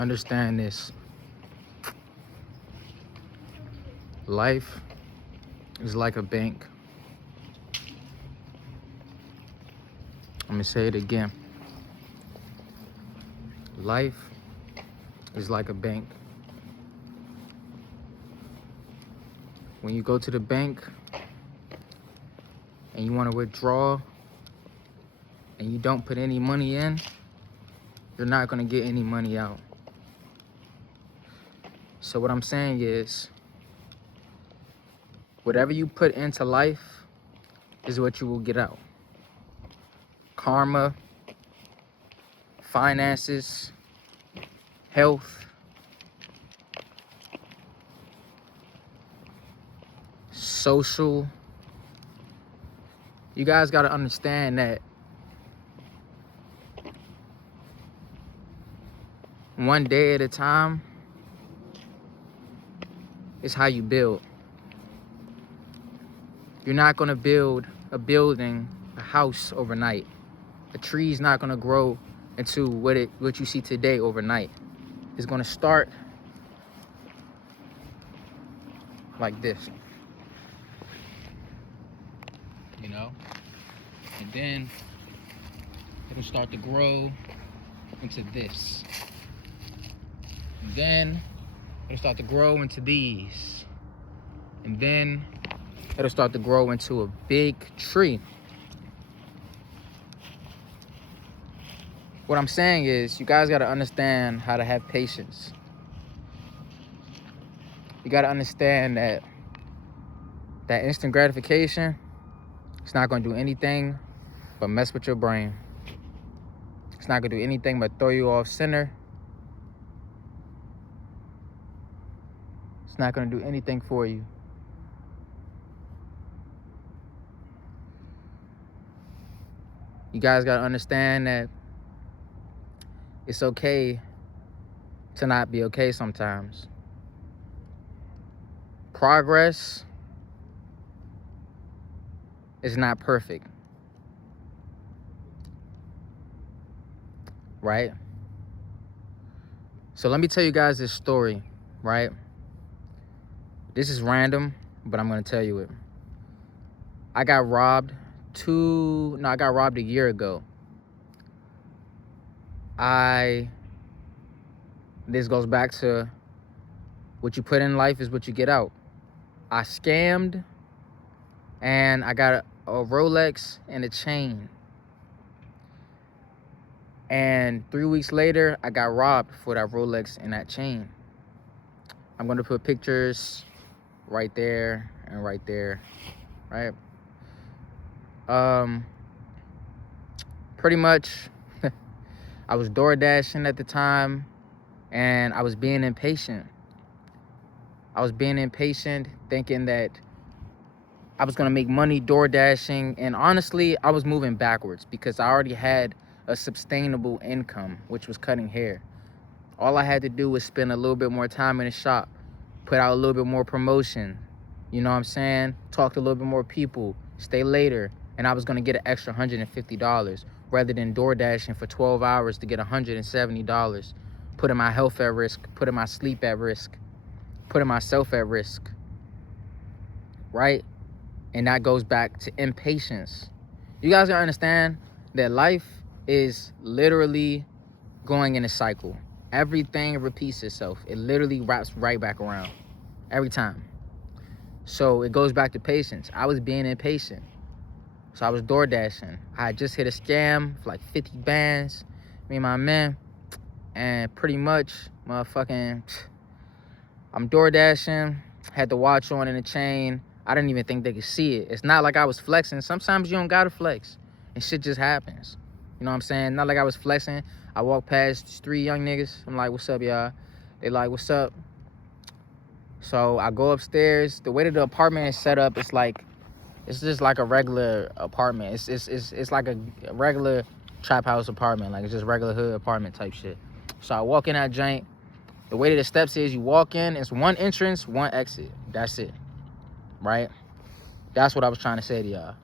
Understand this. Life is like a bank. I'm gonna say it again. Life is like a bank. When you go to the bank and you want to withdraw and you don't put any money in, you're not going to get any money out. So what I'm saying is, whatever you put into life is what you will get out. Karma, finances, health, social. You guys got to understand that one day at a time is how you build. You're not going to build a building, a house overnight. A tree's not going to grow into what you see today overnight. It's going to start like this, you know, and then it'll start to grow into this. And then it'll start to grow into these. And then it'll start to grow into a big tree. What I'm saying is, you guys got to understand how to have patience. You got to understand that instant gratification, it's not going to do anything but mess with your brain. It's not going to do anything but throw you off center. It's not going to do anything for you. You guys got to understand that it's okay to not be okay sometimes. Progress is not perfect, right? So let me tell you guys this story, right? This is random, but I'm going to tell you it. I got robbed a year ago. This goes back to what you put in life is what you get out. I scammed and I got a Rolex and a chain. And 3 weeks later, I got robbed for that Rolex and that chain. I'm going to put pictures right there and right there, right? Pretty much, I was door dashing at the time, and I was being impatient. Thinking that I was gonna make money door dashing, and honestly, I was moving backwards because I already had a sustainable income, which was cutting hair. All I had to do was spend a little bit more time in the shop, put out a little bit more promotion, you know what I'm saying? Talk to a little bit more people, stay later, and I was gonna get an extra $150 rather than door dashing for 12 hours to get $170, putting my health at risk, putting my sleep at risk, putting myself at risk, right? And that goes back to impatience. You guys gotta understand that life is literally going in a cycle. Everything repeats itself. It literally wraps right back around every time. So it goes back to patience. I was being impatient. So I was door dashing. I had just hit a scam for like 50 bands, me and my man, and pretty much, motherfucking, I'm door dashing, had the watch on and a chain. I didn't even think they could see it. It's not like I was flexing. Sometimes you don't gotta flex, and shit just happens. You know what I'm saying? Not like I was flexing. I walked past these 3 young niggas. I'm like, what's up, y'all? They like, what's up? So I go upstairs. The way that the apartment is set up, it's just like a regular apartment. It's like a regular trap house apartment. Like, it's just regular hood apartment type shit. So I walk in that joint. The way that the steps is, you walk in, it's one entrance, one exit. That's it, right? That's what I was trying to say to y'all.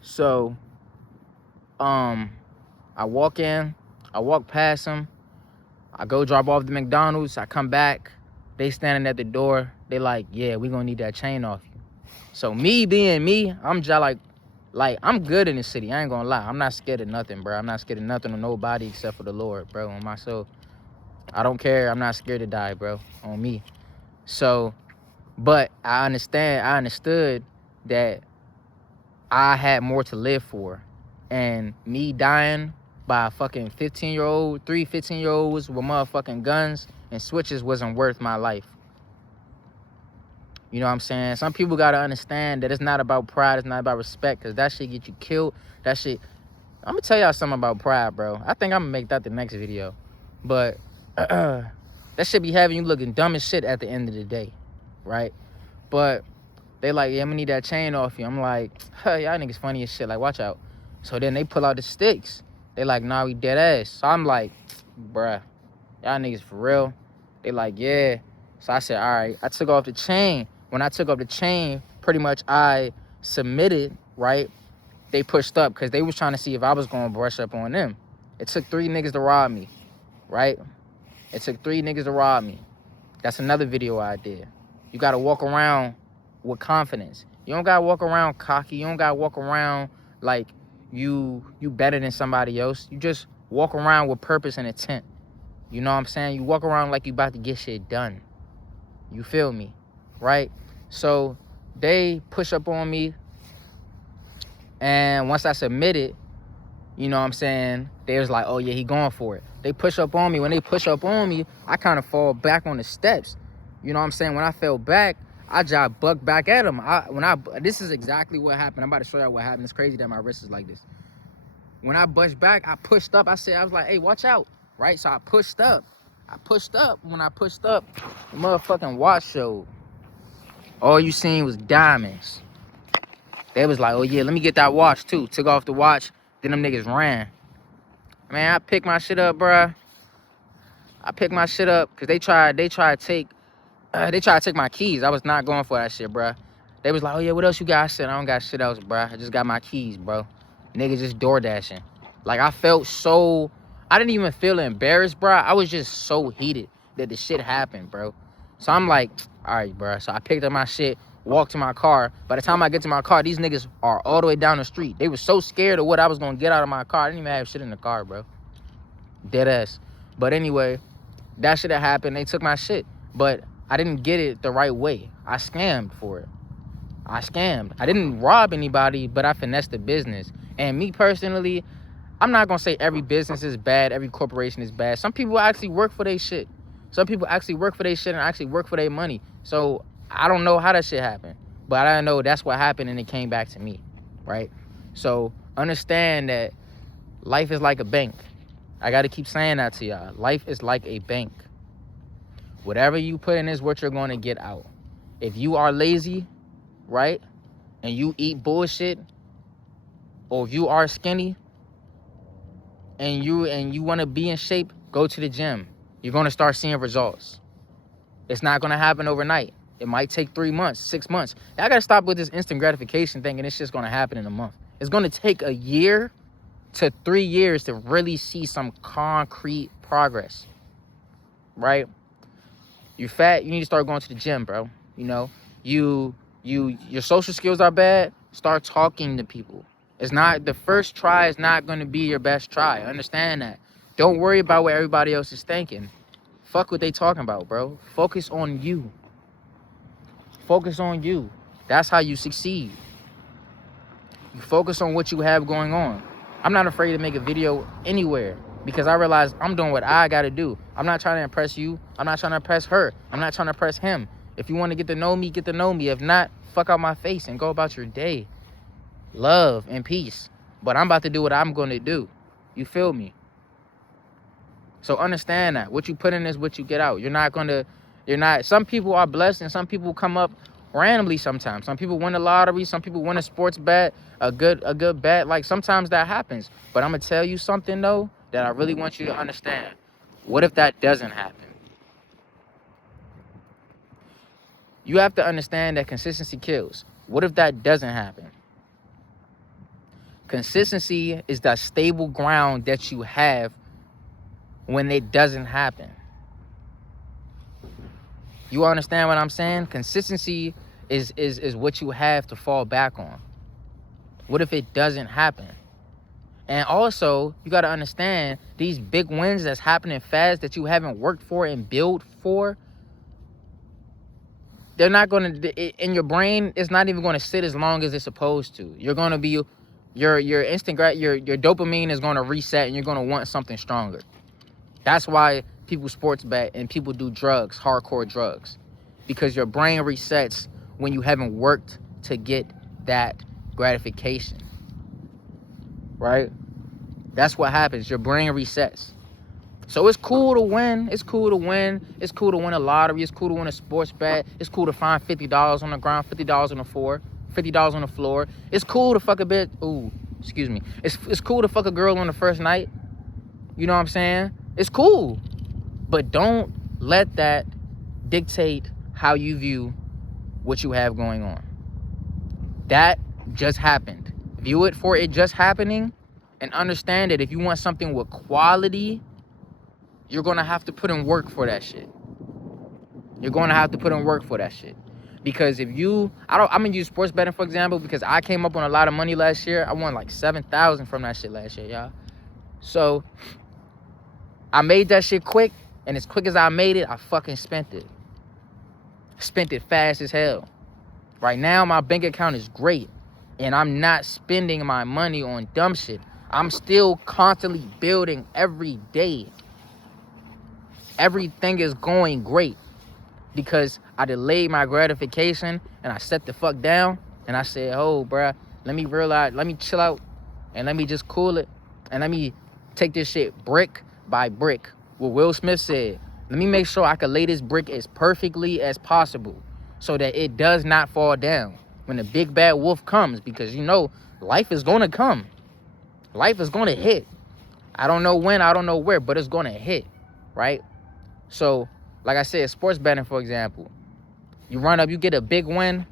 So, I walk in, I walk past them. I go drop off the McDonald's. I come back. They standing at the door. They like, yeah, we gonna need that chain off you. So me being me, I'm just like I'm good in the city. I ain't gonna lie. I'm not scared of nothing, bro. I'm not scared of nothing or nobody except for the Lord, bro. On my soul, I don't care. I'm not scared to die, bro. On me. So, but I understood that I had more to live for, and me dying by a fucking 15-year-old, 15-year-olds with motherfucking guns and switches wasn't worth my life. You know what I'm saying? Some people gotta understand that it's not about pride, it's not about respect, because that shit get you killed. That shit, I'm gonna tell y'all something about pride, bro. I think I'm gonna make that the next video. But that shit be having you looking dumb as shit at the end of the day, right? But they like, yeah, I'm gonna need that chain off you. I'm like, huh, y'all niggas funny as shit, like, watch out. So then they pull out the sticks. They like, nah, we dead ass. So I'm like, bruh, y'all niggas for real? They like, yeah. So I said, all right. I took off the chain. When I took off the chain, pretty much I submitted, right? They pushed up because they was trying to see if I was going to brush up on them. It took 3 niggas to rob me, right? It took 3 niggas to rob me. That's another video I did. You got to walk around with confidence. You don't got to walk around cocky. You don't got to walk around like you better than somebody else. You just walk around with purpose and intent. You know what I'm saying? You walk around like you about to get shit done. You feel me? Right? So they push up on me, and once I submitted, you know what I'm saying, they was like, oh yeah, he going for it. They push up on me. When they push up on me, I kind of fall back on the steps. You know what I'm saying? When I fell back, I just bucked back at him. This is exactly what happened. I'm about to show you what happened. It's crazy that my wrist is like this. When I bushed back, I pushed up. I was like, hey, watch out, right? So I pushed up. When I pushed up, the motherfucking watch showed. All you seen was diamonds. They was like, oh yeah, let me get that watch too. Took off the watch, then them niggas ran. Man, I picked my shit up, bruh. I picked my shit up because they tried to take my keys. I was not going for that shit, bruh. They was like, oh yeah, what else you got? I said, I don't got shit else, bruh. I just got my keys, bro. Niggas just door dashing. Like, I felt so, I didn't even feel embarrassed, bruh. I was just so heated that the shit happened, bro. So I'm like, all right, bruh. So I picked up my shit, walked to my car. By the time I get to my car, these niggas are all the way down the street. They were so scared of what I was gonna get out of my car. I didn't even have shit in the car, bro. Dead ass. But anyway, that shit had happened. They took my shit. But I didn't get it the right way. I scammed for it. I scammed. I didn't rob anybody, but I finessed the business. And me personally, I'm not gonna say every business is bad, every corporation is bad. Some people actually work for their shit. Some people actually work for their shit and actually work for their money. So I don't know how that shit happened, but I know that's what happened and it came back to me, right? So understand that life is like a bank. I gotta keep saying that to y'all. Life is like a bank. Whatever you put in is what you're gonna get out. If you are lazy, right, and you eat bullshit, or if you are skinny and you want to be in shape, go to the gym. You're going to start seeing results. It's not going to happen overnight. It might take 3 months, 6 months. I got to stop with this instant gratification thing, and it's just going to happen in a month. It's going to take a year to 3 years to really see some concrete progress, right? You're fat, you need to start going to the gym, bro. You know, your social skills are bad, start talking to people. It's not, the first try is not going to be your best try. Understand that. Don't worry about what everybody else is thinking. Fuck what they talking about, bro. Focus on you. Focus on you. That's how you succeed. You focus on what you have going on. I'm not afraid to make a video anywhere because I realize I'm doing what I got to do. I'm not trying to impress you. I'm not trying to impress her. I'm not trying to impress him. If you want to get to know me, get to know me. If not, fuck out my face and go about your day. Love and peace. But I'm about to do what I'm going to do. You feel me? So understand that. What you put in is what you get out. Some people are blessed and some people come up randomly sometimes. Some people win the lottery. Some people win a sports bet, a good bet. Like, sometimes that happens. But I'm going to tell you something, though, that I really want you to understand. What if that doesn't happen? You have to understand that consistency kills. What if that doesn't happen? Consistency is that stable ground that you have when it doesn't happen. You understand what I'm saying? Consistency is what you have to fall back on. What if it doesn't happen? And also, you got to understand, these big wins that's happening fast that you haven't worked for and built for, they're not going to, in your brain, it's not even going to sit as long as it's supposed to. You're going to be, your dopamine is going to reset, and you're going to want something stronger. That's why people sports bet and people do drugs, hardcore drugs, because your brain resets when you haven't worked to get that gratification, right? That's what happens. Your brain resets. So it's cool to win. It's cool to win. It's cool to win a lottery. It's cool to win a sports bet. It's cool to find $50 on the ground, $50 on the floor, $50 on the floor. It's cool to fuck a bitch. Ooh, excuse me. It's cool to fuck a girl on the first night. You know what I'm saying? It's cool. But don't let that dictate how you view what you have going on. That just happened. View it for it just happening, and understand that if you want something with quality, you're going to have to put in work for that shit. You're going to have to put in work for that shit. Because if you, I'm going to use sports betting, for example, because I came up on a lot of money last year. I won like $7,000 from that shit last year, y'all. So I made that shit quick, and as quick as I made it, I fucking spent it. Spent it fast as hell. Right now, my bank account is great, and I'm not spending my money on dumb shit. I'm still constantly building every day. Everything is going great because I delayed my gratification, and I set the fuck down, and I said, oh, bruh, let me realize, let me chill out, and let me just cool it, and let me take this shit brick by brick. What Will Smith said, let me make sure I can lay this brick as perfectly as possible so that it does not fall down when the big bad wolf comes, because you know life is going to come. Life is going to hit. I don't know when, I don't know where, but it's going to hit, right? So, like I said, sports betting, for example, you run up, you get a big win,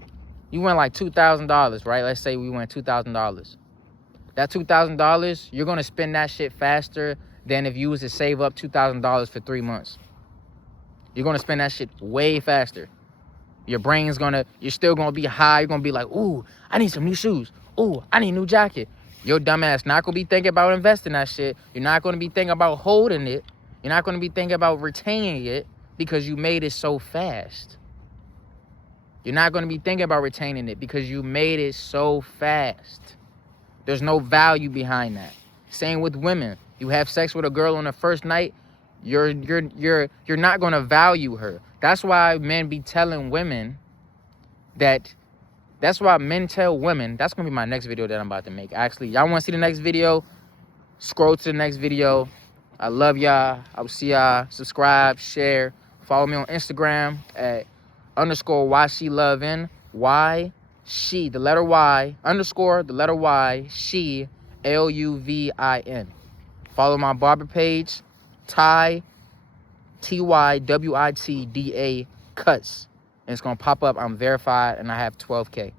you win like $2,000, right? Let's say we win $2,000. That $2,000, you're going to spend that shit faster than if you was to save up $2,000 for 3 months. You're going to spend that shit way faster. Your brain's going to, you're still going to be high. You're going to be like, ooh, I need some new shoes. Ooh, I need a new jacket. Your dumb ass not going to be thinking about investing that shit. You're not going to be thinking about holding it. You're not going to be thinking about retaining it because you made it so fast. You're not going to be thinking about retaining it because you made it so fast. There's no value behind that. Same with women. You have sex with a girl on the first night, you're not going to value her. That's why men be telling women that, that's why men tell women, that's going to be my next video that I'm about to make. Actually, y'all want to see the next video? Scroll to the next video. I love y'all. I will see y'all. Subscribe, share, follow me on Instagram at _YSheLovin. Y, she, the letter Y, _ the letter Y, she, LUVIN. Follow my barber page, Ty, TYWITDA Cuts. And it's going to pop up. I'm verified, and I have 12K.